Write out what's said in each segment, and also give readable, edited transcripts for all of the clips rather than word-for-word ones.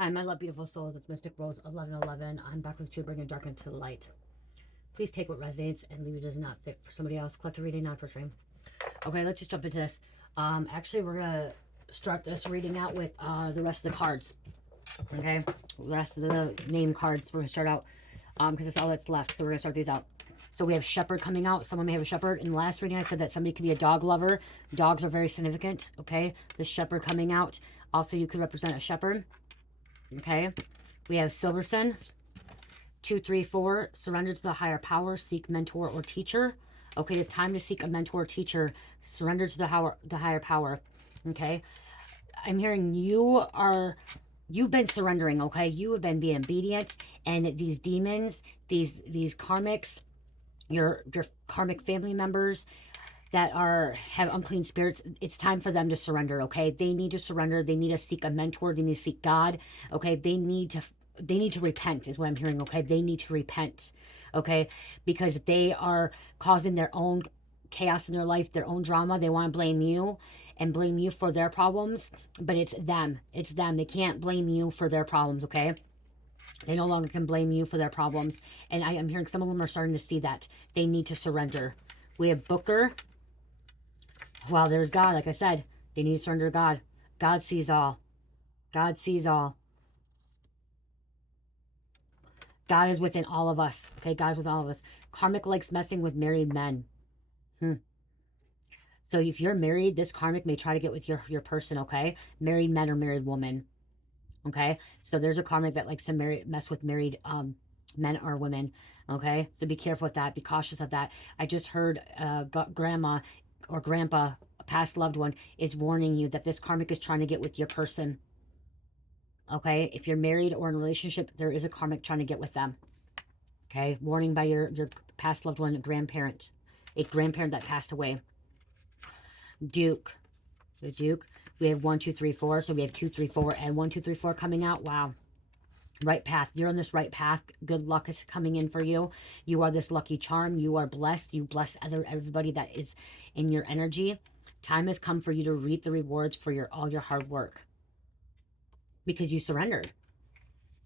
Hi, my love, beautiful souls. It's Mystic Rose 1111. I'm back with you, bringing dark into the light. Please take what resonates and leave it does not fit for somebody else. Collective reading, not for stream. Okay, let's just jump into this. Actually, we're gonna start this reading out with the rest of the cards. Okay, the rest of the name cards. We're gonna start out because it's all that's left. So we're gonna start these out. So we have shepherd coming out. Someone may have a shepherd. In the last reading, I said that somebody could be a dog lover. Dogs are very significant. Okay, the shepherd coming out. Also, you could represent a shepherd. Okay, we have Silverson, 234, surrender to the higher power, seek mentor or teacher. Okay, it's time to seek a mentor or teacher. Surrender to the higher power. Okay, I'm hearing you've been surrendering. Okay, you have been being obedient, and these demons, these karmics, your karmic family members that have unclean spirits, it's time for them to surrender. Okay, they need to surrender. They need to seek a mentor. They need to seek God. Okay, they need to repent is what I'm hearing. Okay, they need to repent. Okay, because they are causing their own chaos in their life, their own drama. They want to blame you and blame you for their problems, but it's them. They can't blame you for their problems. Okay, they no longer can blame you for their problems, and I am hearing some of them are starting to see that they need to surrender. We have Booker. Well, there's God. Like I said, they need to surrender to God. God sees all. God sees all. God is within all of us. Okay, God is within all of us. Karmic likes messing with married men. So if you're married, this karmic may try to get with your person, okay? Married men or married woman. Okay? So there's a karmic that likes to mess with married men or women. Okay? So be careful with that. Be cautious of that. I just heard grandma or grandpa, a past loved one, is warning you that this karmic is trying to get with your person. Okay? If you're married or in a relationship, there is a karmic trying to get with them. Okay? Warning by your past loved one, grandparent. A grandparent that passed away. Duke. The Duke. We have 1, 2, 3, 4. So we have 2, 3, 4 and 1, 2, 3, 4 coming out. Wow. Right path. You're on this right path. Good luck is coming in for you. You are this lucky charm. You are blessed. You bless everybody that is in your energy. Time has come for you to reap the rewards for all your hard work. Because you surrendered.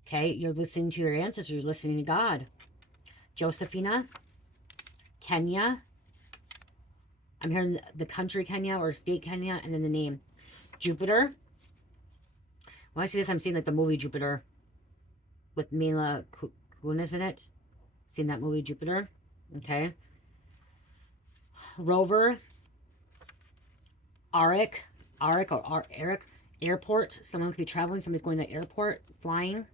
Okay? You're listening to your ancestors. You're listening to God. Josephina. Kenya. I'm hearing the country Kenya or state Kenya, and then the name. Jupiter. When I see this, I'm seeing like the movie Jupiter with Mila Kunis in it. Seen that movie Jupiter. Okay. Rover. Eric or Eric. Airport. Someone could be traveling. Somebody's going to the airport. Flying.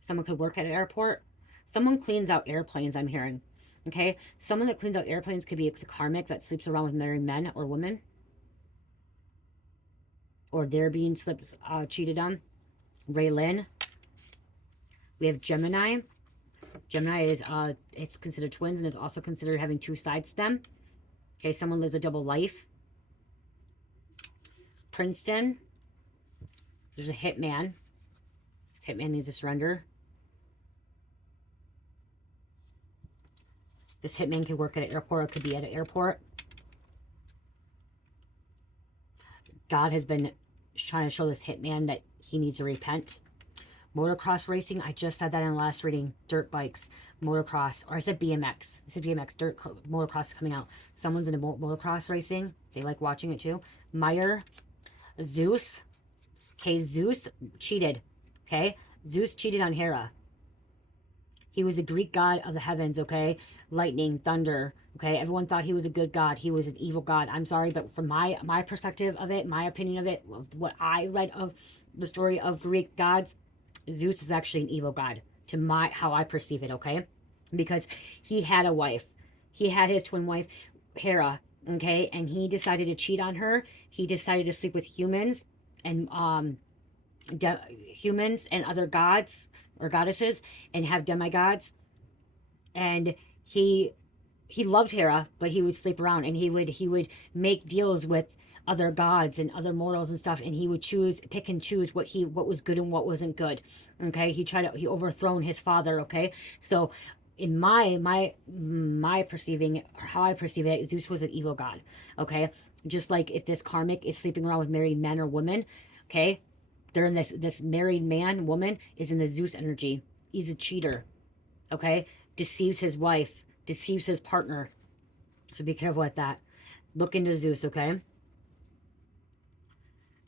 Someone could work at an airport. Someone cleans out airplanes, I'm hearing. Okay. Someone that cleans out airplanes could be a karmic that sleeps around with married men or women. Or they're being cheated on. Raylin. We have Gemini. Gemini is, it's considered twins, and it's also considered having two sides to them. Okay, someone lives a double life. Princeton. There's a hitman. This hitman needs to surrender. This hitman could work at an airport, or it could be at an airport. God has been trying to show this hitman that he needs to repent. Motocross racing, I just said that in the last reading. Dirt bikes, motocross, or I said BMX. I said BMX, motocross coming out. Someone's into motocross racing. They like watching it too. Meyer, Zeus. Okay, Zeus cheated. Okay, Zeus cheated on Hera. He was the Greek god of the heavens, okay? Lightning, thunder, okay? Everyone thought he was a good god. He was an evil god. I'm sorry, but from my perspective of it, my opinion of it, of what I read of the story of Greek gods, Zeus is actually an evil god to how I perceive it, okay? Because he had a wife. He had his twin wife, Hera, okay? And he decided to cheat on her. He decided to sleep with humans and humans and other gods or goddesses and have demigods. And he loved Hera, but he would sleep around, and he would make deals with other gods and other mortals and stuff, and he would pick and choose what was good and what wasn't good. Okay, he overthrown his father. Okay, so in my perceiving, or how I perceive it, Zeus was an evil god. Okay, just like if this karmic is sleeping around with married men or women, okay, They're in this married man, woman is in the Zeus energy. He's a cheater, okay? Deceives his wife, deceives his partner. So be careful with that. Look into Zeus, okay?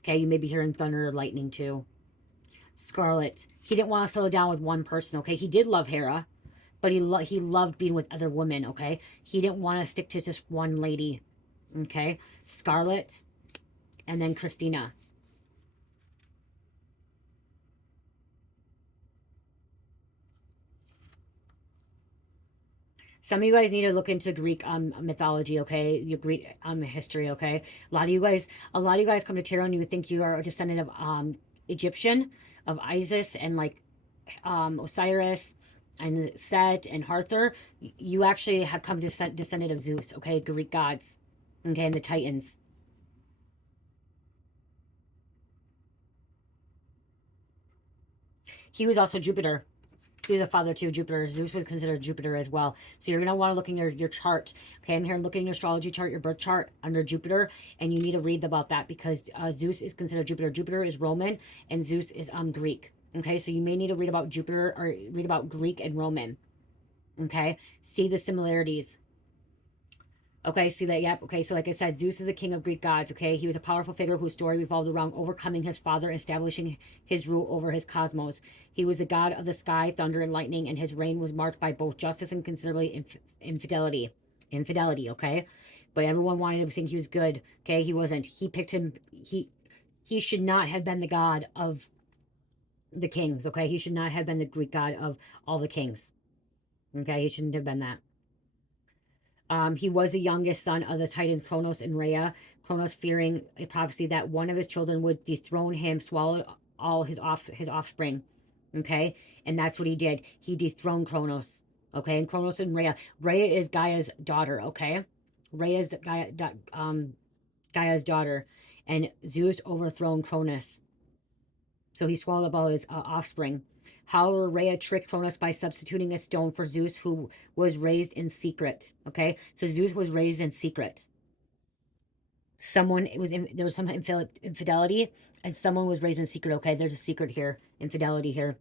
Okay, you may be hearing thunder or lightning too. Scarlet. He didn't want to settle down with one person, okay? He did love Hera, but he loved being with other women, okay? He didn't want to stick to just one lady, okay? Scarlet, and then Christina. Some of you guys need to look into Greek mythology, okay? Your Greek history, okay? A lot of you guys come to tarot and you think you are a descendant of Egyptian, of Isis and like Osiris and Set and Hathor. You actually have come descendant of Zeus, okay? Greek gods, okay, and the Titans. He was also Jupiter. He was a father to Jupiter. Zeus was considered Jupiter as well. So you're going to want to look in your chart. Okay, I'm here looking in your astrology chart, your birth chart under Jupiter, and you need to read about that because Zeus is considered Jupiter. Jupiter is Roman and Zeus is Greek. Okay, so you may need to read about Jupiter or read about Greek and Roman. Okay, see the similarities. Okay, see that? Yep. Okay, so like I said, Zeus is the king of Greek gods. Okay, he was a powerful figure whose story revolved around overcoming his father and establishing his rule over his cosmos. He was the god of the sky, thunder, and lightning, and his reign was marked by both justice and considerably infidelity. Infidelity, okay? But everyone wanted him to think he was good. Okay, he wasn't. He picked him. He should not have been the god of the kings. Okay, he should not have been the Greek god of all the kings. Okay, he shouldn't have been that. He was the youngest son of the Titans Kronos and Rhea. Kronos, fearing a prophecy that one of his children would dethrone him, swallowed all his offspring. Okay, and that's what he did. He dethroned Kronos. Okay, and Kronos and Rhea. Rhea is Gaia's daughter. Okay, Rhea is Gaia's daughter, and Zeus overthrown Kronos. So he swallowed up all his offspring. However, Rhea tricked Cronus by substituting a stone for Zeus, who was raised in secret. Okay, so Zeus was raised in secret. There was some infidelity, and someone was raised in secret. Okay, there's a secret here, infidelity here.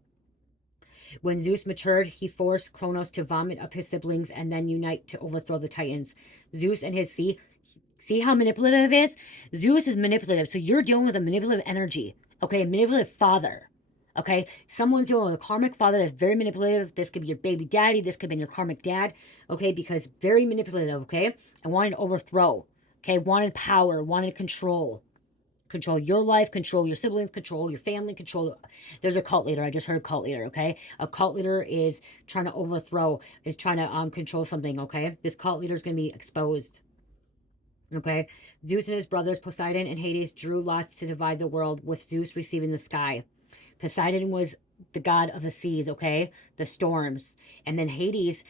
When Zeus matured, he forced Kronos to vomit up his siblings and then unite to overthrow the Titans. Zeus and his see how manipulative it is? Zeus is manipulative, so you're dealing with a manipulative energy. Okay, a manipulative father. Okay, someone's dealing with a karmic father that's very manipulative. This could be your baby daddy. This could be your karmic dad. Okay, because very manipulative. Okay, and wanted to overthrow. Okay, wanted power, wanted control. Control your life, control your siblings, control your family, control. There's a cult leader. I just heard cult leader. Okay, a cult leader is trying to overthrow, is trying to control something. Okay, this cult leader is going to be exposed. Okay, Zeus and his brothers Poseidon and Hades drew lots to divide the world, with Zeus receiving the sky. Poseidon was the god of the seas, okay? The storms. And then Hades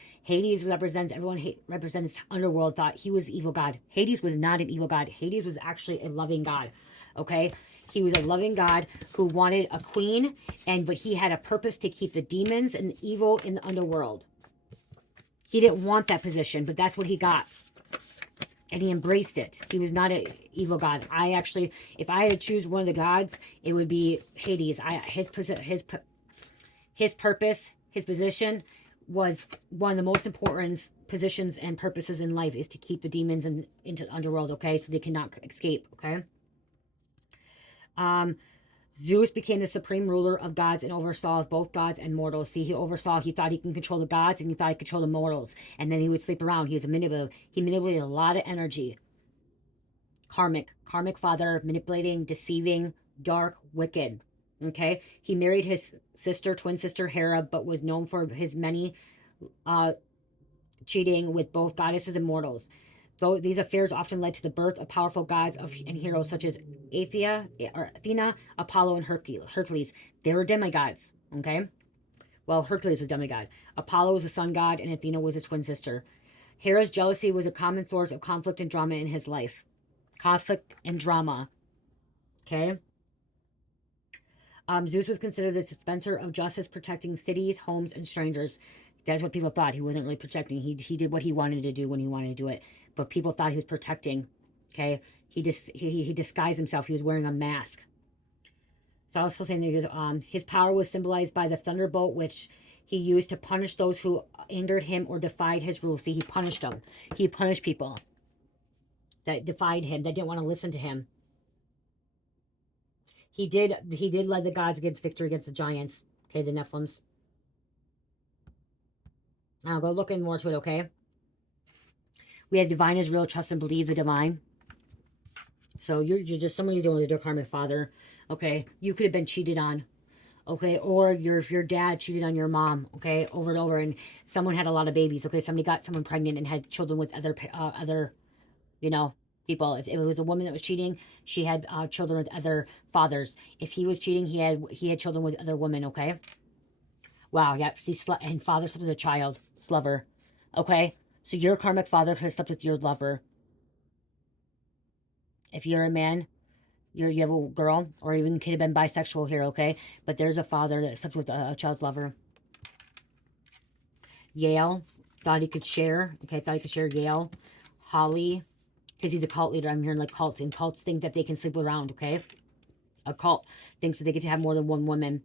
represents, everyone represents underworld, thought he was evil god. Hades was not an evil god. Hades was actually a loving god, okay? He was a loving god who wanted a queen, but he had a purpose to keep the demons and the evil in the underworld. He didn't want that position, but that's what he got. And he embraced it. He was not an evil god. If I had to choose one of the gods, it would be Hades. His purpose, his position was one of the most important positions and purposes in life, is to keep the demons into the underworld, okay? So they cannot escape, okay? Zeus became the supreme ruler of gods and oversaw both gods and mortals. See, he thought he can control the gods and he thought he could control the mortals. And then he would sleep around. He was a manipulative. He manipulated a lot of energy. Karmic father, manipulating, deceiving, dark, wicked. Okay? He married his twin sister Hera, but was known for his many cheating with both goddesses and mortals. Though these affairs often led to the birth of powerful gods and heroes such as Athena, Apollo, and Hercules. They were demigods, okay? Well, Hercules was demigod. Apollo was a sun god, and Athena was his twin sister. Hera's jealousy was a common source of conflict and drama in his life. Conflict and drama, okay? Zeus was considered the dispenser of justice, protecting cities, homes, and strangers. That's what people thought. He wasn't really protecting. He did what he wanted to do when he wanted to do it. But people thought he was protecting. Okay, he disguised himself. He was wearing a mask. So I was still saying that his power was symbolized by the thunderbolt, which he used to punish those who angered him or defied his rules. See, he punished them. He punished people that defied him, that didn't want to listen to him. He did lead the gods against victory against the giants. Okay, the Nephilims. I'll go look in more to it, okay? We have divine is real, trust and believe the divine. So you're just somebody's dealing with their karmic father. Okay, you could have been cheated on. Okay, or your dad cheated on your mom. Okay, over and over, and someone had a lot of babies. Okay, somebody got someone pregnant and had children with other you know people. If it was a woman that was cheating, she had children with other fathers. If he was cheating, he had children with other women. Okay. Wow. Yep. See, and father slept with a child. Lover. Okay. So your karmic father could have slept with your lover. If you're a man, you have a girl, or even could have been bisexual here. Okay. But there's a father that slept with a child's lover. Yale. Thought he could share. Okay. Thought he could share Yale. Holly. Because he's a cult leader. I'm hearing like cults. And cults think that they can sleep around. Okay. A cult thinks that they get to have more than one woman.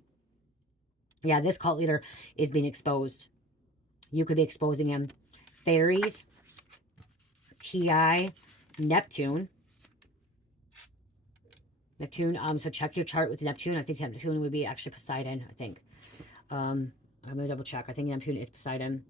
Yeah, this cult leader is being exposed. You could be exposing him. Fairies, Ti, Neptune. So check your chart with Neptune. I think Neptune would be actually Poseidon, I think. I'm going to double check. I think Neptune is Poseidon.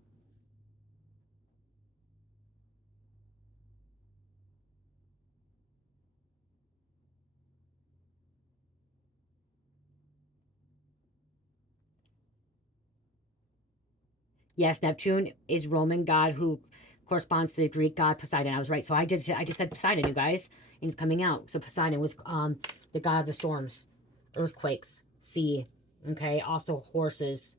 Yes, Neptune is Roman god who corresponds to the Greek god Poseidon. I was right. So I just said Poseidon, you guys. And it's coming out. So Poseidon was the god of the storms, earthquakes, sea. Okay, also horses.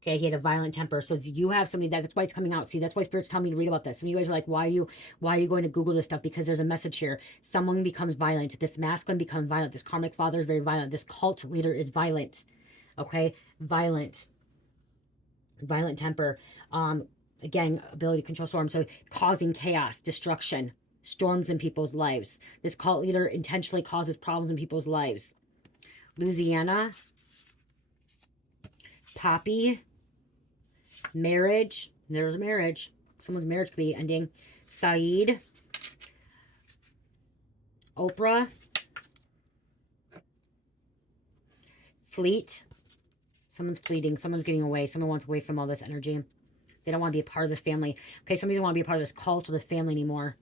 Okay, he had a violent temper. So you have somebody that's why it's coming out. See, that's why Spirit's telling me to read about this. Some of you guys are like, why are you going to Google this stuff? Because there's a message here. Someone becomes violent. This masculine becomes violent. This karmic father is very violent. This cult leader is violent. Okay, violent temper. Again, ability to control storms. So causing chaos, destruction, storms in people's lives. This cult leader intentionally causes problems in people's lives. Louisiana. Poppy. Marriage. There's a marriage. Someone's marriage could be ending. Saeed. Oprah. Fleet. Someone's fleeting. Someone's getting away. Someone wants away from all this energy. They don't want to be a part of this family. Okay, somebody doesn't want to be a part of this cult or this family anymore.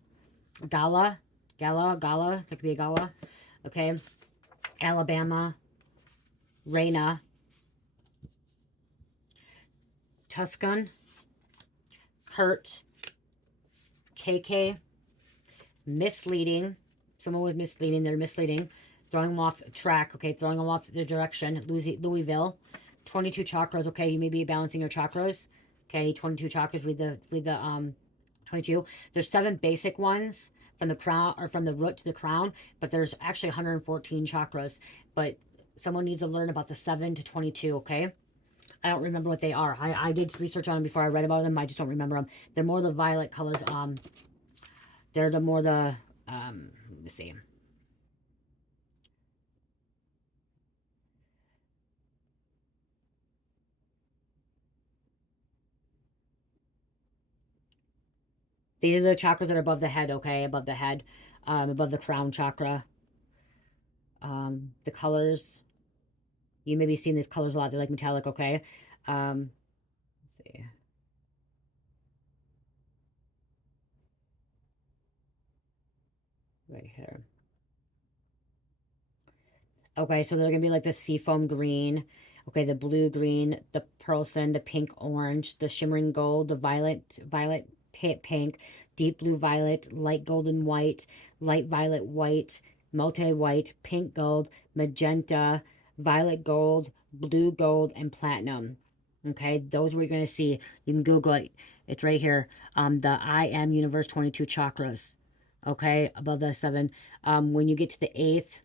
Gala. That could be a gala. Okay. Alabama. Reina. Tuscan. Hurt. KK. Misleading. Someone was misleading. They're misleading. Throwing them off track. Okay, throwing them off the direction. Louisville. 22 chakras. Okay, you may be balancing your chakras. Okay, 22 chakras. Read the 22. There's 7 basic ones from the crown, or from the root to the crown, but there's actually 114 chakras. But someone needs to learn about the 7 to 22. Okay. I don't remember what they are. I did research on them before I read about them. I just don't remember them. They're more the violet colors. They're the more the let me see. These are the chakras that are above the head. Okay, above the head, above the crown chakra. The colors. You may be seeing these colors a lot. They're like metallic. Okay. Let's see. Right here. Okay, so they're going to be like the seafoam green. Okay, the blue green, the pearl sand, the pink orange, the shimmering gold, the violet pink, deep blue violet, light golden white, light violet white, multi white, pink gold, magenta, violet gold, blue gold, and platinum. Okay, those we're going to see. You can Google it. It's right here. The I Am Universe 22 chakras. Okay, above the 7. When you get to the 8th,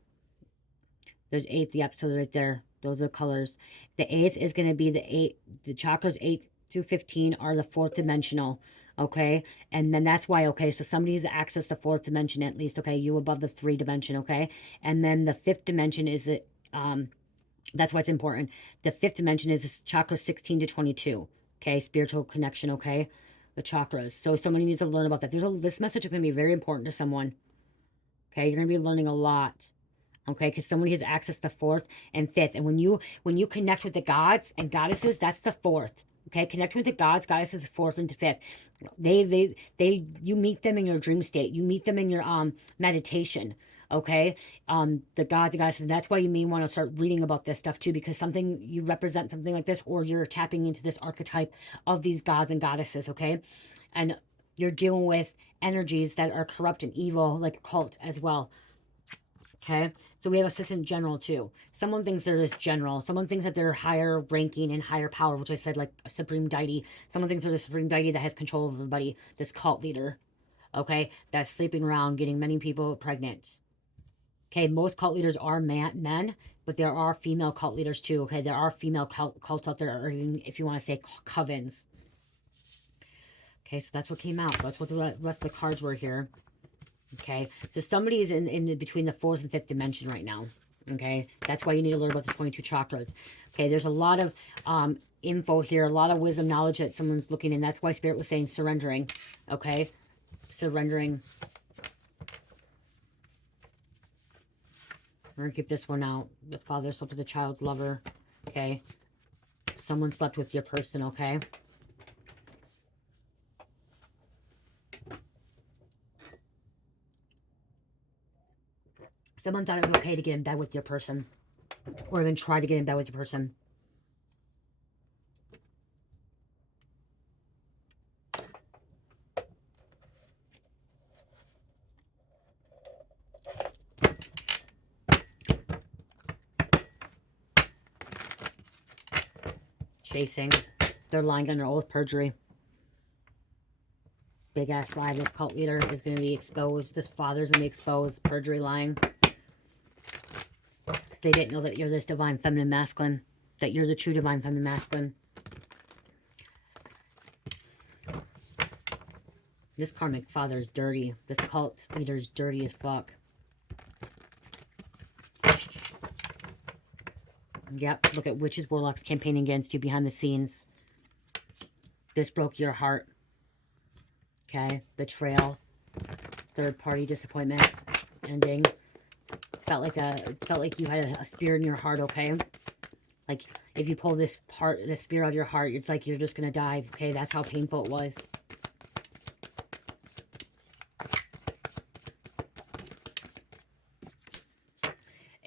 there's 8th, yep, so right there. Those are the colors. The 8th is going to be the chakras 8 through 15 are the 4th dimensional. Okay, and then that's why, okay, so somebody has access to fourth dimension at least, okay, you above the three dimension, okay, and then the fifth dimension is that, that's why it's important. The fifth dimension is chakra 16 to 22, okay, spiritual connection, okay, the chakras. So somebody needs to learn about that. This message is going to be very important to someone, okay, you're going to be learning a lot. Okay, because somebody has access to fourth and fifth, and when you connect with the gods and goddesses, that's the fourth. Okay, connect with the gods, goddesses, fourth and fifth. You meet them in your dream state. You meet them in your meditation. Okay, the gods, the goddesses. That's why you may want to start reading about this stuff too, because something you represent something like this, or you're tapping into this archetype of these gods and goddesses. Okay, and you're dealing with energies that are corrupt and evil, like a cult as well. Okay, so we have assistant general too. Someone thinks they're this general. Someone thinks that they're higher ranking and higher power, which I said like a supreme deity. Someone thinks they're the supreme deity that has control of everybody. This cult leader, okay, that's sleeping around, getting many people pregnant. Okay, most cult leaders are men, but there are female cult leaders too. Okay, there are female cults out there, or even if you want to say covens. Okay, so that's what came out. That's what the rest of the cards were here. Okay, so somebody is in between the fourth and fifth dimension right now. Okay, that's why you need to learn about the 22 chakras. Okay, there's a lot of info here, a lot of wisdom, knowledge that someone's looking in. That's why Spirit was saying surrendering. Okay, surrendering. We're gonna keep this one out. The father slept with the child lover. Okay, someone slept with your person. Okay. Someone thought it was okay to get in bed with your person, or even try to get in bed with your person. Chasing. They're lying under oath, perjury. Big ass lie. This cult leader is going to be exposed. This father's going to be exposed. Perjury, lying. They didn't know that you're this divine feminine masculine. That you're the true divine feminine masculine. This karmic father is dirty. This cult leader is dirty as fuck. Yep, look at witches, warlocks campaigning against you behind the scenes. This broke your heart. Okay, betrayal. Third party disappointment. Ending. Felt like you had a spear in your heart, okay? Like, if you pull this spear out of your heart, it's like you're just gonna die, okay? That's how painful it was.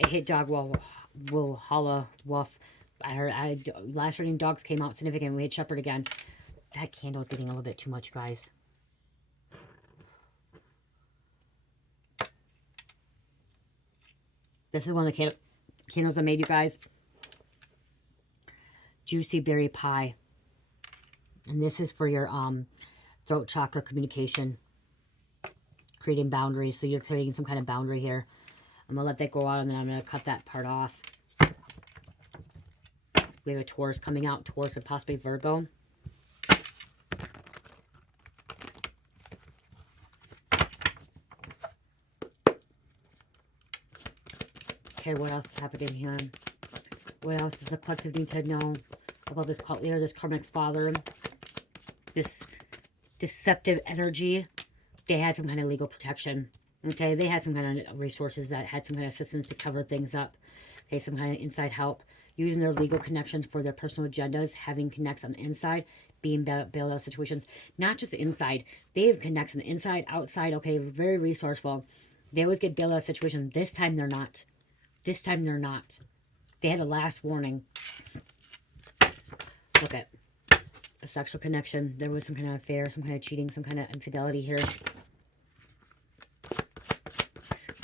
A hit dog will holla woof. Last reading dogs came out significant. We hit shepherd again. That candle is getting a little bit too much, guys. This is one of the candles I made, you guys. Juicy berry pie. And this is for your throat chakra communication. Creating boundaries. So you're creating some kind of boundary here. I'm going to let that go out, and then I'm going to cut that part off. We have a Taurus coming out. Taurus and possibly Virgo. Okay, what else is happening here? What else does the collective need to know about this cult leader, this karmic father, this deceptive energy? They had some kind of legal protection. Okay, they had some kind of resources that had some kind of assistance to cover things up. Okay, some kind of inside help. Using their legal connections for their personal agendas, having connects on the inside, being bailout situations. Not just the inside. They have connects on the inside, outside. Okay, very resourceful. They always get bailout situations. This time they're not. This time they're not. They had a last warning. Look at a sexual connection. There was some kind of affair, some kind of cheating, some kind of infidelity here.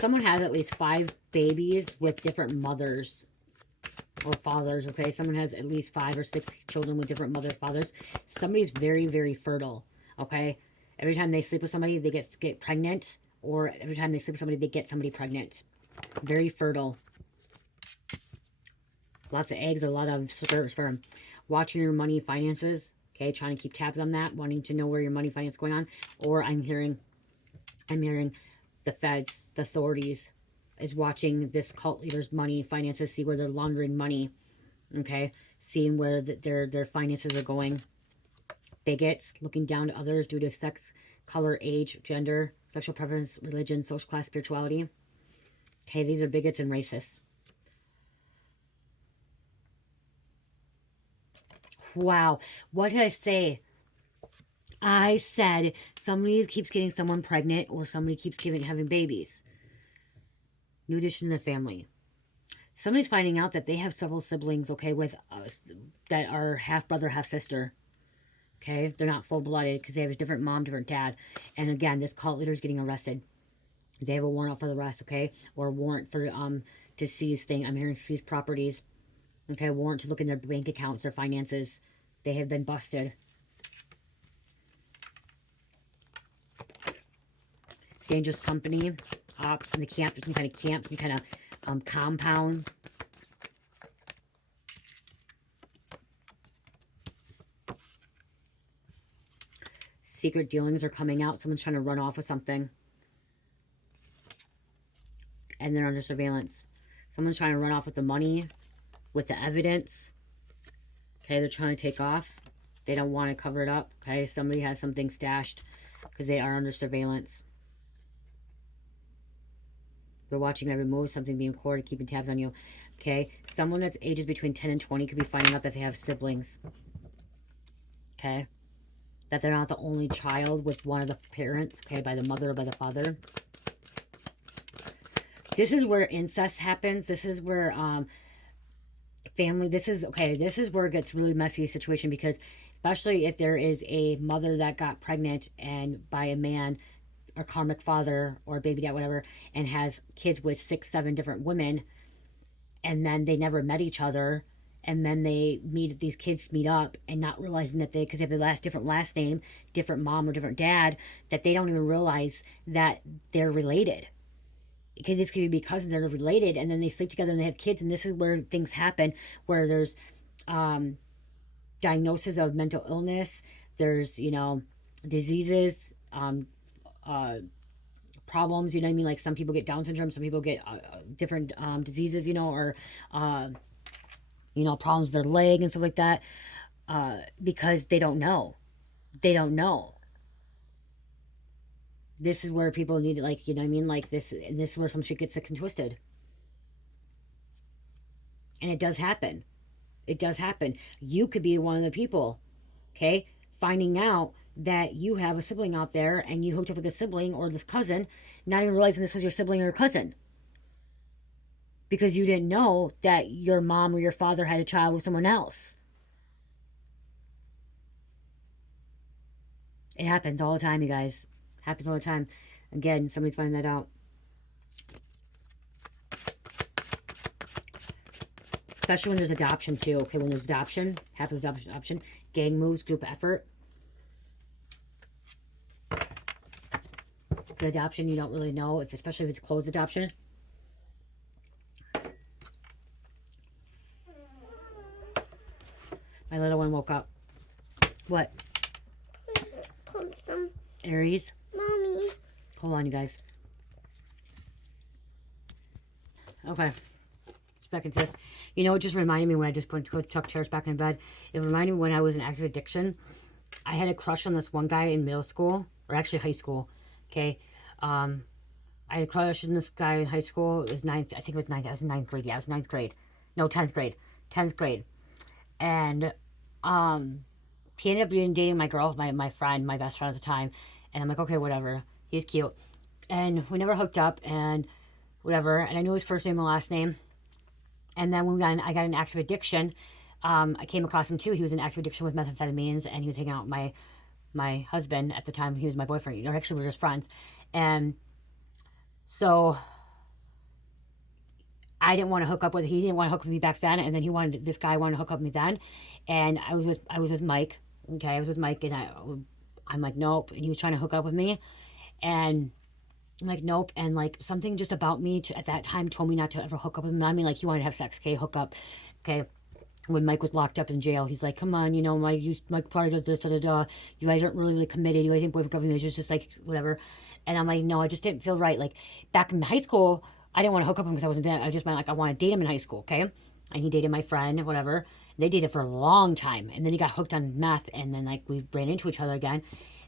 Someone has at least 5 babies with different mothers or fathers, okay? Someone has at least 5 or 6 children with different mothers, fathers. Somebody's very, very fertile, okay? Every time they sleep with somebody, they get pregnant, or every time they sleep with somebody, they get somebody pregnant. Very fertile. Lots of eggs, a lot of sperm. Watching your money, finances, Okay, trying to keep tabs on that, wanting to know where your money finance is going on. Or I'm hearing the feds, the authorities, is watching this cult leader's money, finances, see where they're laundering money. Okay, seeing where their finances are going. Bigots, looking down to others due to sex, color, age, gender, sexual preference, religion, social class, spirituality. Okay, these are bigots and racists. Wow, what did I say? I said somebody keeps getting someone pregnant or somebody keeps having babies. New addition to the family. Somebody's finding out that they have several siblings, okay, with that are half brother, half sister. Okay, they're not full-blooded because they have a different mom, different dad. And again, this cult leader is getting arrested. They have a warrant out for the arrest, okay, or a warrant for to seize thing. I'm hearing seize properties. Okay, a warrant to look in their bank accounts, their finances. They have been busted. Dangerous company, ops in the camp. There's some kind of camp, some kind of compound. Secret dealings are coming out. Someone's trying to run off with something. And they're under surveillance. Someone's trying to run off with the money, with the evidence. Okay, they're trying to take off. They don't want to cover it up. Okay, somebody has something stashed because they are under surveillance. They're watching every move, something being recorded, keeping tabs on you. Okay, someone that's ages between 10 and 20 could be finding out that they have siblings. Okay, that they're not the only child with one of the parents, okay, by the mother or by the father. This is where incest happens. This is where family, this is where it gets really messy situation, because especially if there is a mother that got pregnant and by a man, or karmic father or baby dad, whatever, and has kids with 6, 7 different women, and then they never met each other, and then these kids meet up and not realizing that because they have the different last name, different mom or different dad, that they don't even realize that they're related. Because this could be cousins that are related, and then they sleep together and they have kids, and this is where things happen, where there's diagnosis of mental illness, there's, diseases, problems, you know what I mean? Like some people get Down syndrome, some people get different diseases, or problems with their leg and stuff like that, because they don't know. They don't know. This is where people need to, like, you know what I mean? Like this is where some shit gets sick and twisted. And it does happen. It does happen. You could be one of the people, okay, finding out that you have a sibling out there and you hooked up with this sibling or this cousin, not even realizing this was your sibling or cousin. Because you didn't know that your mom or your father had a child with someone else. It happens all the time, you guys. Happens all the time. Again, somebody's finding that out. Especially when there's adoption too. Okay, when there's adoption, happens with adoption, gang moves, group effort. The adoption, you don't really know, especially if it's closed adoption. My little one woke up. What? Aries. Mommy. Hold on, you guys. Okay. Let's back into this. You know, it just reminded me when I just put Chuck chairs back in bed. It reminded me when I was in active addiction. I had a crush on this one guy in middle school, or actually high school. Okay. I had a crush on this guy in high school. It was ninth. I think it was ninth. I was in ninth grade. Yeah, I was ninth grade. No, 10th grade. 10th grade. And he ended up dating my girl, my friend, my best friend at the time. And I'm like, okay, whatever. He's cute. And we never hooked up and whatever. And I knew his first name and last name. And then I got an active addiction. I came across him too. He was in active addiction with methamphetamines, and he was hanging out with my husband at the time. He was my boyfriend. Actually, we were just friends. And so I didn't want to hook up with. He didn't want to hook with me back then, and then this guy wanted to hook up with me then. And I was with Mike. Okay, I was with Mike, and I'm like, nope. And he was trying to hook up with me, and I'm like, nope. And like something just about me at that time told me not to ever hook up with him. I mean, like he wanted to have sex. Okay, hook up. Okay. when Mike was locked up in jail, he's like, come on, you know, Mike probably does this, da da da. You guys aren't really committed. You guys ain't boyfriend girlfriend. It's just like whatever. And I'm like, no, I just didn't feel right. Like back in high school, I didn't want to hook up with him because I wasn't there. I just meant like I want to date him in high school, okay? And he dated my friend, whatever. They dated for a long time, and then he got hooked on meth, and then like we ran into each other again,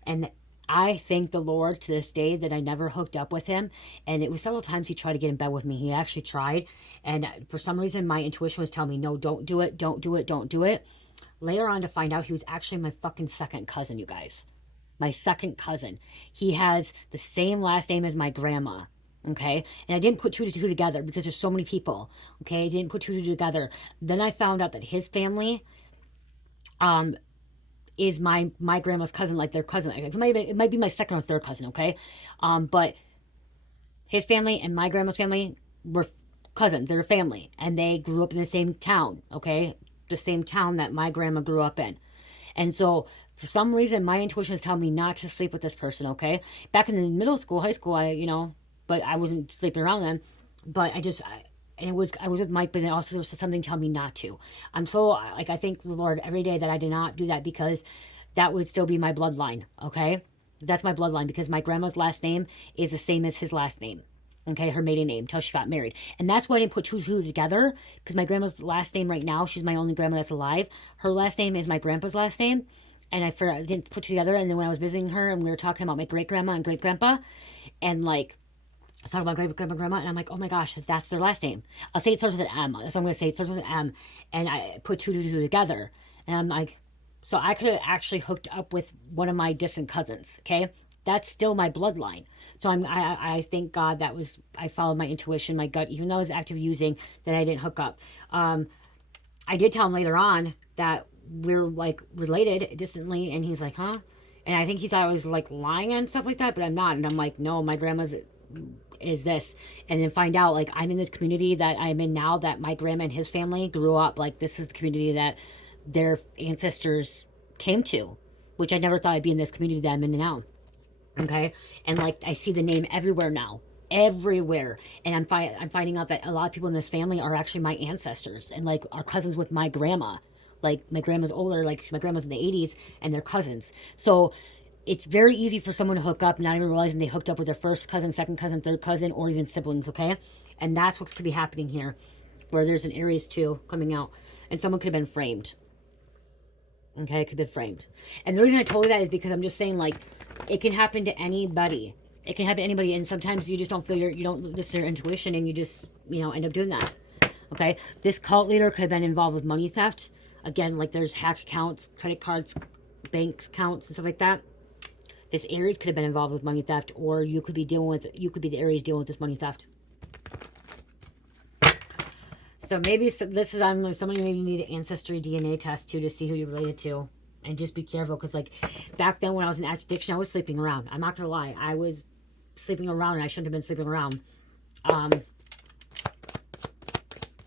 and I thank the Lord to this day that I never hooked up with him. And it was several times he tried to get in bed with me. He actually tried. And for some reason, my intuition was telling me, no, don't do it. Don't do it. Don't do it. Later on to find out he was actually my fucking second cousin, you guys. My second cousin. He has the same last name as my grandma. Okay. And I didn't put two to two together because there's so many people. Okay. I didn't put two to two together. Then I found out that his family, is my grandma's cousin, like their cousin. It might be my second or third cousin, okay? But his family and my grandma's family were cousins. They're a family, and they grew up in the same town, okay? The same town that my grandma grew up in. And so, for some reason, my intuition is telling me not to sleep with this person, okay? Back in the middle school, high school, but I wasn't sleeping around them. But I was with Mike, but then also there's something telling me not to. I'm so, like, I thank the Lord every day that I did not do that, because that would still be my bloodline, okay? That's my bloodline, because my grandma's last name is the same as his last name, okay? Her maiden name, until she got married. And that's why I didn't put two together, because my grandma's last name right now, she's my only grandma that's alive. Her last name is my grandpa's last name, and I didn't put two together. And then when I was visiting her, and we were talking about my great-grandma and great-grandpa, and, like, I was talking about great-grandma, grandma, and I'm like, oh my gosh, that's their last name. I'll say it starts with an M. That's what I'm going to say. It starts with an M. And I put two together. And I'm like, so I could have actually hooked up with one of my distant cousins, okay? That's still my bloodline. So I thank God I followed my intuition, my gut, even though I was active using, that I didn't hook up. I did tell him later on that we're, like, related distantly, and he's like, huh? And I think he thought I was, like, lying and stuff like that, but I'm not. And I'm like, no, my grandma's is this. And then find out, like, I'm in this community that I'm in now, that my grandma and his family grew up, like, this is the community that their ancestors came to, which I never thought I'd be in this community that I'm in now, okay? And, like, I see the name everywhere now, everywhere. And I'm finding out that a lot of people in this family are actually my ancestors, and, like, are cousins with my grandma. Like, my grandma's older, like, my grandma's in the 80s, and they're cousins. So it's very easy for someone to hook up, not even realizing they hooked up with their first cousin, second cousin, third cousin, or even siblings, okay? And that's what could be happening here, where there's an Aries too coming out, and someone could have been framed. Okay, it could have been framed. And the reason I told you that is because I'm just saying, like, it can happen to anybody. It can happen to anybody, and sometimes you just don't feel you don't listen to your intuition, and you just, end up doing that. Okay? This cult leader could have been involved with money theft. Again, like, there's hacked accounts, credit cards, bank accounts, and stuff like that. This Aries could have been involved with money theft, or you could be the Aries dealing with this money theft. So maybe this is, somebody maybe need an ancestry DNA test too, to see who you're related to. And just be careful, because, like, back then when I was in active addiction, I was sleeping around. I'm not going to lie. I was sleeping around, and I shouldn't have been sleeping around.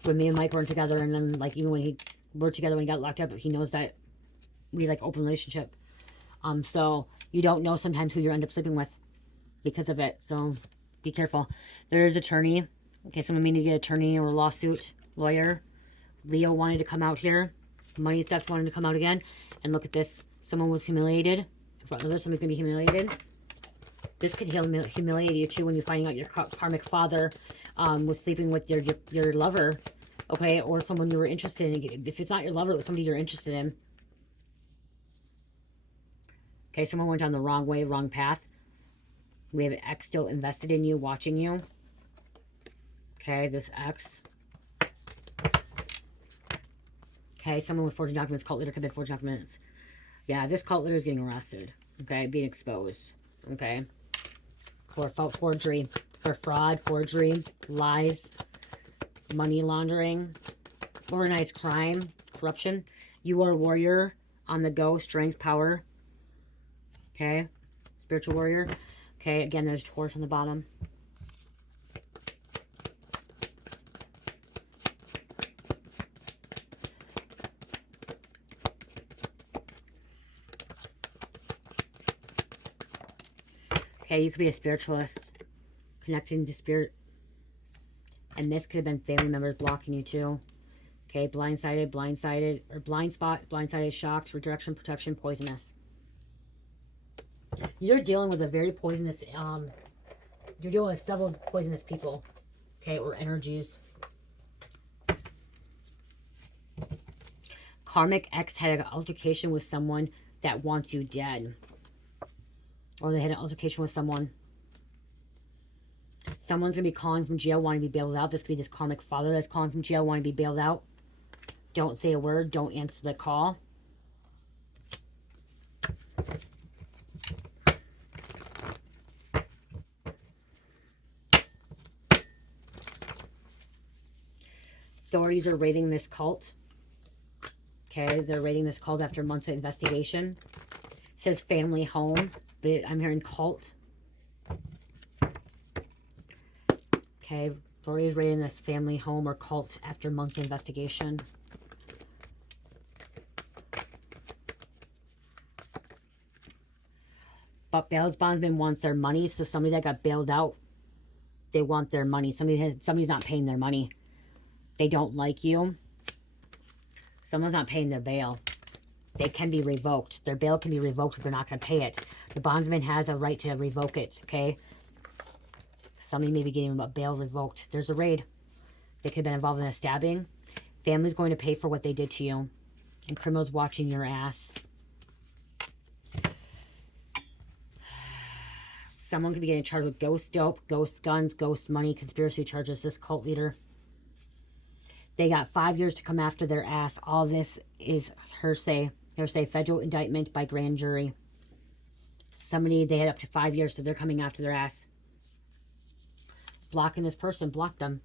When me and Mike weren't together, and then, like, even when he were together, when he got locked up, he knows that we, like, open relationship. So you don't know sometimes who you end up sleeping with because of it. So be careful. There's attorney. Okay, someone may need to get attorney or lawyer. Leo wanted to come out here. Money theft wanted to come out again. And look at this. Someone was humiliated. In front of others, somebody's going to be humiliated. This could humiliate you too, when you're finding out your karmic father was sleeping with your lover. Okay, or someone you were interested in. If it's not your lover, it was somebody you're interested in. Okay, someone went down the wrong way, wrong path. We have an ex still invested in you, watching you. Okay, this ex. Okay, someone with forging documents. Cult leader could be forging documents. Yeah, this cult leader is getting arrested. Okay, being exposed. Okay. For forgery. For fraud, forgery, lies, money laundering, organized crime, corruption. You are a warrior, on the go, strength, power. Okay, spiritual warrior. Okay, again, there's Taurus on the bottom. Okay, you could be a spiritualist, connecting to spirit. And this could have been family members blocking you too. Okay, blindsided, or blind spot, blindsided, shocked, redirection, protection, poisonous. You're dealing with a very poisonous, you're dealing with several poisonous people, okay, or energies. Karmic ex had an altercation with someone that wants you dead. Or they had an altercation with someone. Someone's going to be calling from jail wanting to be bailed out. This could be this karmic father that's calling from jail wanting to be bailed out. Don't say a word. Don't answer the call. Authorities are raiding this cult. Okay, they're raiding this cult after months of investigation. It says family home, but I'm hearing cult. Okay, authorities raiding this family home or cult after months of investigation. But bail's bondsman wants their money, so somebody that got bailed out, they want their money. Somebody's not paying their money. They don't like you. Someone's not paying their bail. They can be revoked. Their bail can be revoked if they're not going to pay it. The bondsman has a right to revoke it, okay? Somebody may be getting a bail revoked. There's a raid. They could have been involved in a stabbing. Family's going to pay for what they did to you. And criminals watching your ass. Someone could be getting charged with ghost dope, ghost guns, ghost money, conspiracy charges. This cult leader. They got 5 years to come after their ass. All this is hearsay. Hearsay, federal indictment by grand jury. Somebody, they had up to 5 years, so they're coming after their ass. Blocking this person, block them.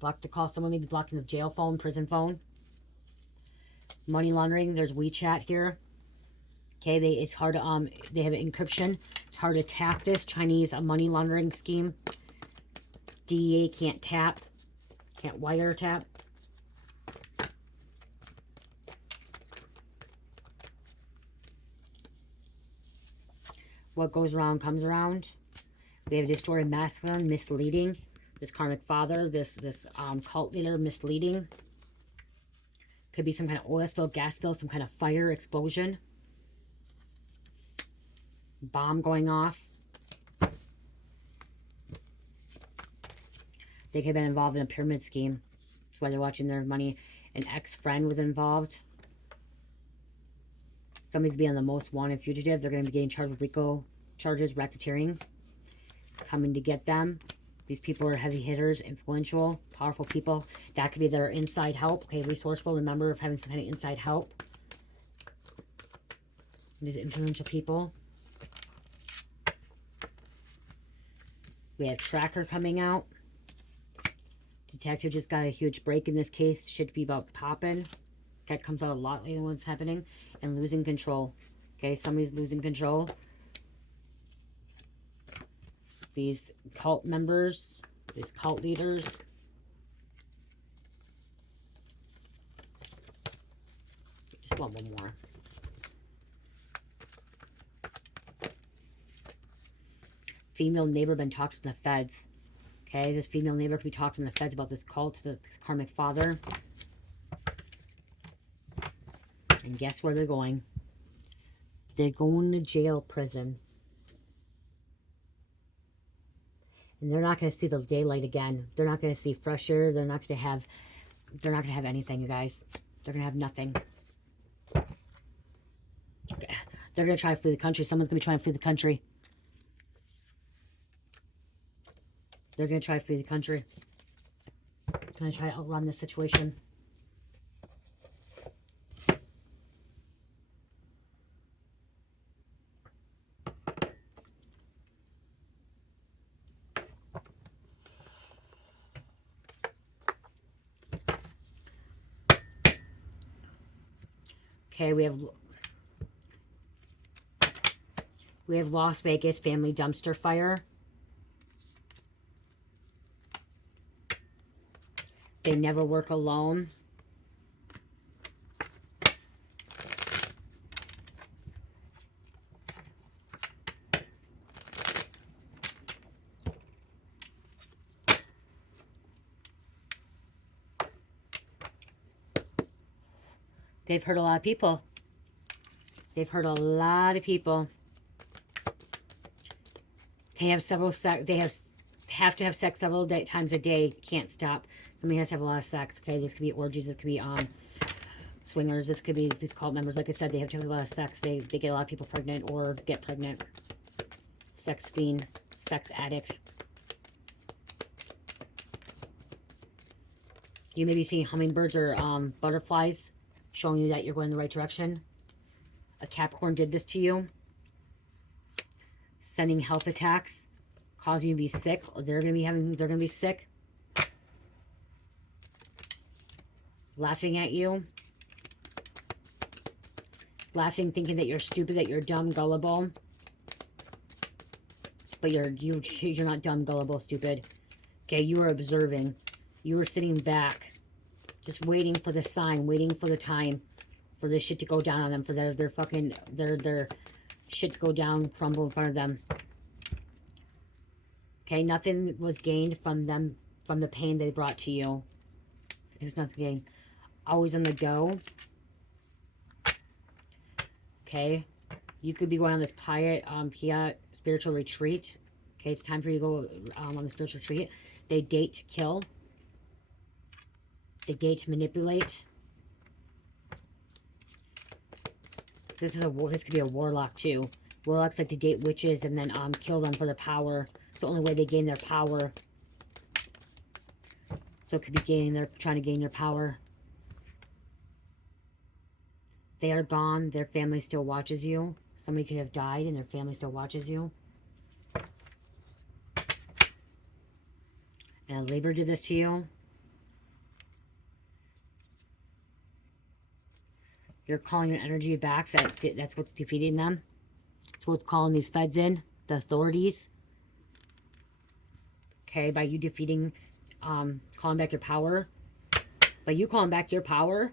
Block to call someone, maybe blocking the jail phone, prison phone. Money laundering, there's WeChat here. Okay, it's hard to, they have an encryption. It's hard to tap this. Chinese money laundering scheme. DEA can't tap. Can't wiretap. What goes around comes around. We have distorted masculine, misleading. This karmic father, this cult leader, misleading. Could be some kind of oil spill, gas spill, some kind of fire, explosion. Bomb going off. They could have been involved in a pyramid scheme. That's why they're watching their money. An ex-friend was involved. Somebody's being the most wanted fugitive. They're going to be getting charged with RICO charges, racketeering. Coming to get them. These people are heavy hitters, influential, powerful people. That could be their inside help. Okay, resourceful. Remember of having some kind of inside help. These influential people. We have tracker coming out. Detective just got a huge break in this case. Should be about popping. That comes out a lot later than what's happening. And losing control. Okay, somebody's losing control. These cult members, these cult leaders. Just want one more. Female neighbor been talking to the feds. Okay, this female neighbor could be talking to the feds about this cult, the karmic father. And guess where they're going? They're going to jail, prison. And they're not going to see the daylight again. They're not going to see fresh air. They're not going to have anything, you guys. They're going to have nothing. They're going to try to flee the country. Someone's going to be trying to flee the country. They're going to try to flee the country. Going to try to outrun this situation. Okay, we have Las Vegas family dumpster fire. They never work alone. They've hurt a lot of people. They've hurt a lot of people. They have several sex. They have to have sex several times a day. Can't stop. Somebody has to have a lot of sex. Okay, this could be orgies. This could be swingers. This could be these cult members. Like I said, they have to have a lot of sex. They get a lot of people pregnant or get pregnant. Sex fiend, sex addict. You may be seeing hummingbirds or butterflies, showing you that you're going in the right direction. A Capricorn did this to you. Sending health attacks, causing you to be sick, or they're gonna be sick. Laughing at you. Laughing, thinking that you're stupid, that you're dumb, gullible. But you're not dumb, gullible, stupid. Okay, you are observing. You are sitting back, just waiting for the sign, waiting for the time, for this shit to go down on them, for their shit to go down, crumble in front of them. Okay, nothing was gained from them, from the pain they brought to you. There's nothing gained. Always on the go. Okay, you could be going on this spiritual retreat. Okay, it's time for you to go on the spiritual retreat. They date to kill. They date to manipulate. This could be a warlock too. Warlocks like to date witches and then kill them for their power. It's the only way they gain their power. So it could be trying to gain their power. They are gone. Their family still watches you. Somebody could have died and their family still watches you. And a Libra did this to you. You're calling your energy back. That's what's defeating them. That's what's calling these feds in. The authorities. Okay, by you defeating, calling back your power. By you calling back your power,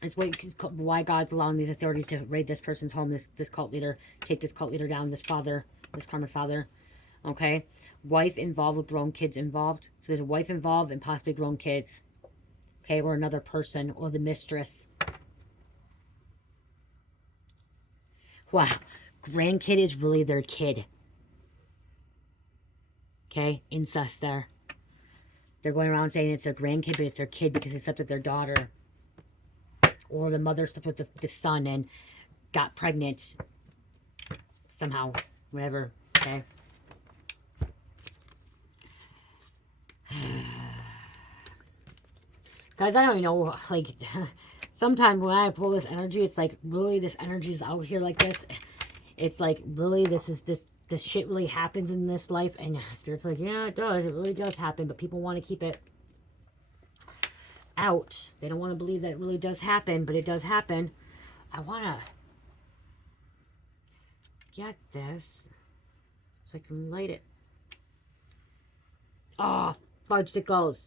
is why God's allowing these authorities to raid this person's home, this cult leader, take this cult leader down, this father, this karmic father. Okay? Wife involved with grown kids involved. So there's a wife involved and possibly grown kids. Okay, or another person, or the mistress. Wow. Grandkid is really their kid. Okay? Incest there. They're going around saying it's their grandkid, but it's their kid because they slept with their daughter. Or the mother slept with the son and got pregnant. Somehow. Whatever. Okay? Guys, I don't even know, like, sometimes when I pull this energy, it's like, really, this energy is out here like this. It's like, really, this shit really happens in this life. And Spirit's like, yeah, it does. It really does happen. But people want to keep it out. They don't want to believe that it really does happen, but it does happen. I want to get this so I can light it. Oh, fudgesicles.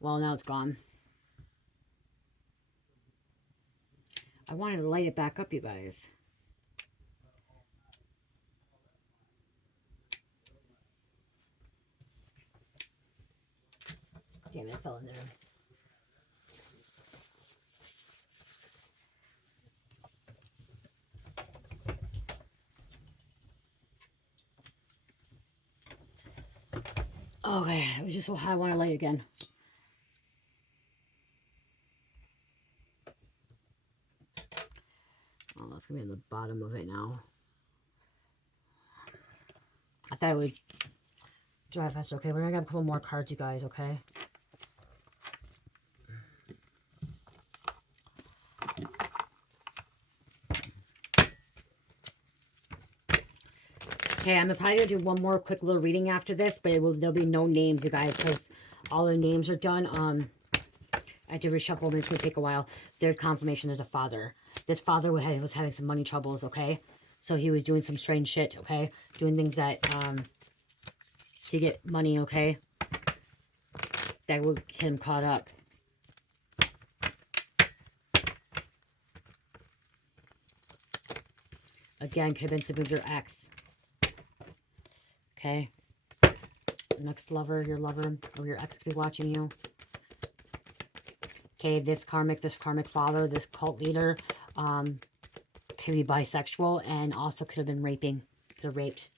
Well, now it's gone. I wanted to light it back up, you guys. Damn it, I fell in there. Okay, it was just so high, I want to light it again. Oh, that's going to be on the bottom of it now. I thought it would dry faster. Okay, we're going to have a couple more cards, you guys, okay? Okay, I'm probably going to do one more quick little reading after this, but there'll be no names, you guys, because all the names are done. I had to reshuffle them. It's going to take a while. There's confirmation there's a father. This father was having some money troubles, okay? So he was doing some strange shit, okay? Doing things that, to get money, okay? That would get him caught up. Again, could have been something with your ex. Okay? Next lover, your lover, or your ex could be watching you. Okay, this karmic father, this cult leader, could be bisexual and also could have been raping. Could have raped.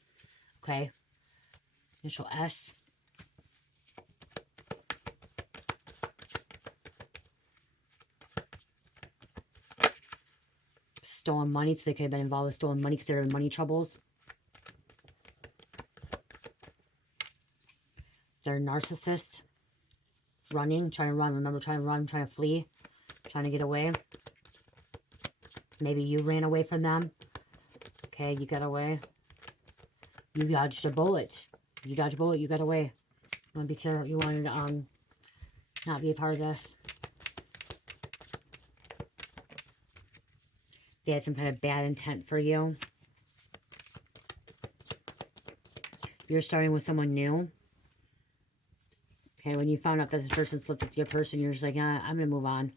Okay. Initial S. Stolen money, so they could have been involved with stolen money because they're in money troubles. They're narcissists. Running, trying to run. Remember, trying to run, trying to flee, trying to get away. Maybe you ran away from them. Okay, you got away. You dodged a bullet. You dodged a bullet, you got away. You want to be careful. You wanted to not be a part of this. They had some kind of bad intent for you. You're starting with someone new. Okay, when you found out that this person slept with your person, you're just like, I'm going to move on.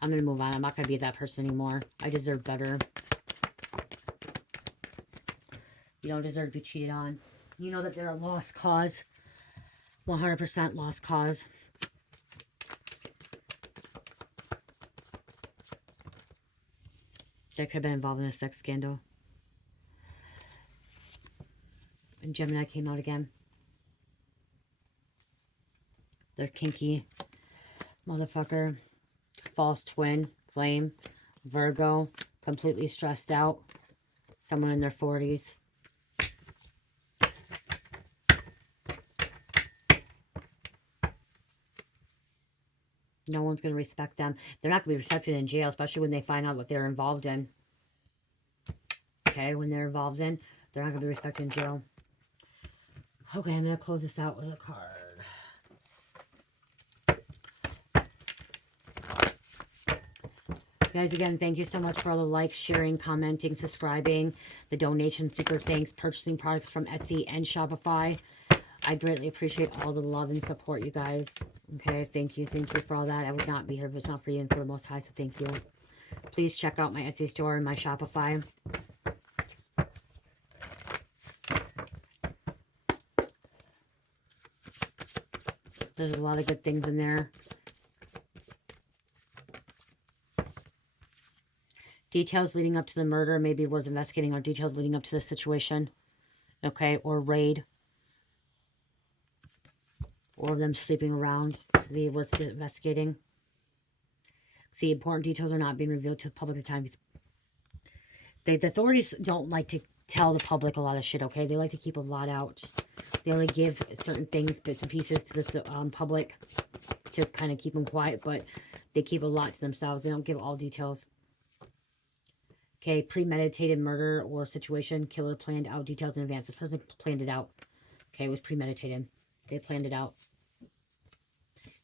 I'm going to move on. I'm not going to be that person anymore. I deserve better. You don't deserve to be cheated on. You know that they're a lost cause. 100% lost cause. They could have been involved in a sex scandal. And Gemini came out again. They're kinky. Motherfucker. False twin. Flame. Virgo. Completely stressed out. Someone in their 40s. No one's going to respect them. They're not going to be respected in jail, especially when they find out what they're involved in. Okay, when they're involved in, they're not going to be respected in jail. Okay, I'm going to close this out with a card. Guys, again, thank you so much for all the likes, sharing, commenting, subscribing, the donation, super thanks, purchasing products from Etsy and Shopify. I greatly appreciate all the love and support, you guys. Okay, thank you for all that. I would not be here if it's not for you and for the Most High, so thank you. Please check out my Etsy store and my Shopify. There's a lot of good things in there. Details leading up to the murder, maybe worth investigating, or details leading up to the situation. Okay, or raid. Or them sleeping around. Be worth investigating. See, important details are not being revealed to the public at times. The authorities don't like to tell the public a lot of shit, okay? They like to keep a lot out. They only give certain things, bits and pieces to the public to kind of keep them quiet, but they keep a lot to themselves. They don't give all details. Okay, premeditated murder or situation. Killer planned out details in advance. This person planned it out. Okay, it was premeditated. They planned it out.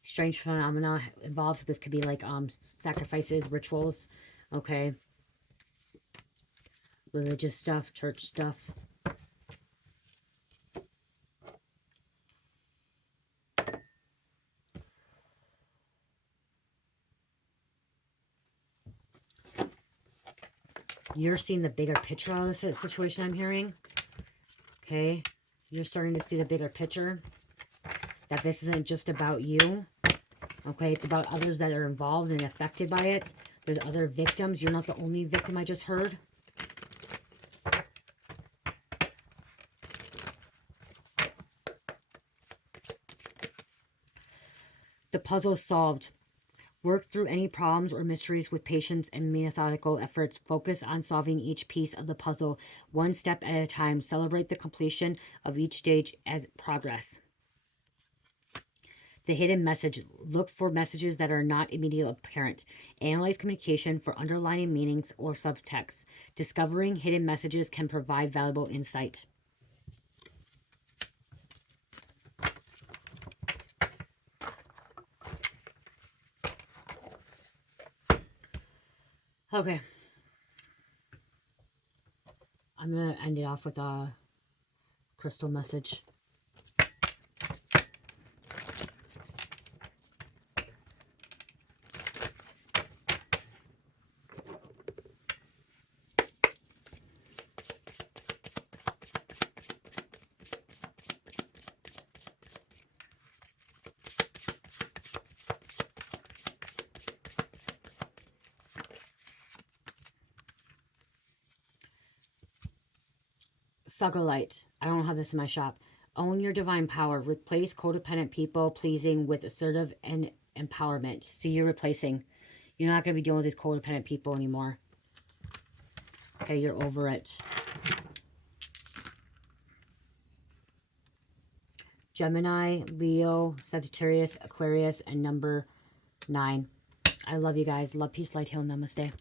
Strange phenomena involved. This could be like sacrifices, rituals. Okay. Religious stuff, church stuff. You're seeing the bigger picture of this situation, I'm hearing. Okay. You're starting to see the bigger picture. That this isn't just about you. Okay. It's about others that are involved and affected by it. There's other victims. You're not the only victim I just heard. The puzzle solved. Work through any problems or mysteries with patience and methodical efforts. Focus on solving each piece of the puzzle one step at a time. Celebrate the completion of each stage as progress. The hidden message. Look for messages that are not immediately apparent. Analyze communication for underlying meanings or subtext. Discovering hidden messages can provide valuable insight. Okay. I'm going to end it off with a crystal message. Sugarlight. I don't have this in my shop. Own your divine power. Replace codependent people pleasing with assertive and empowerment. See, you're replacing. You're not going to be dealing with these codependent people anymore. Okay, you're over it. Gemini, Leo, Sagittarius, Aquarius, and number 9. I love you guys. Love, peace, light, heal, namaste.